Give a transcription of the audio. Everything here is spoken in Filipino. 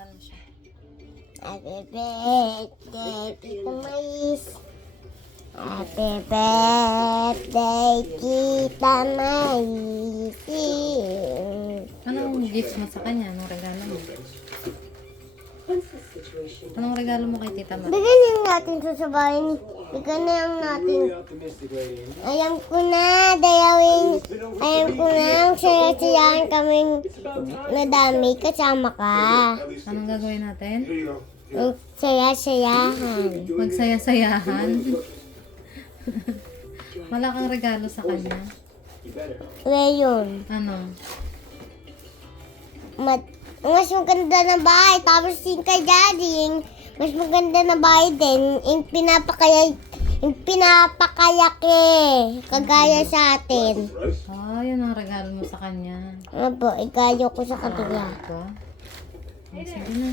Ano siya? Happy birthday, Tita Mais. Happy birthday, Tita Mais. Anong gifts mo sa kanya? Anong regalo mo? Anong regalo mo kay Tita Mar? Bigyan niyo natin sasabayin. Bigyan na lang natin. Alam ko na, dayawin. Alam ko na, ang saya-sayahan kaming nadami kasama ka. Anong gagawin natin? Ang saya-sayahan. Magsaya-sayahan. Wala kang regalo sa kanya. Ngayon, Ano? mas maganda na bahay. Tapos yung kay Daddy, mas maganda na bahay din. Yung pinapakayak kagaya sa atin. Oh, yun ang regalo mo sa kanya. Ano po, ikayo ko sa kanila. Ito. Oh, sige na.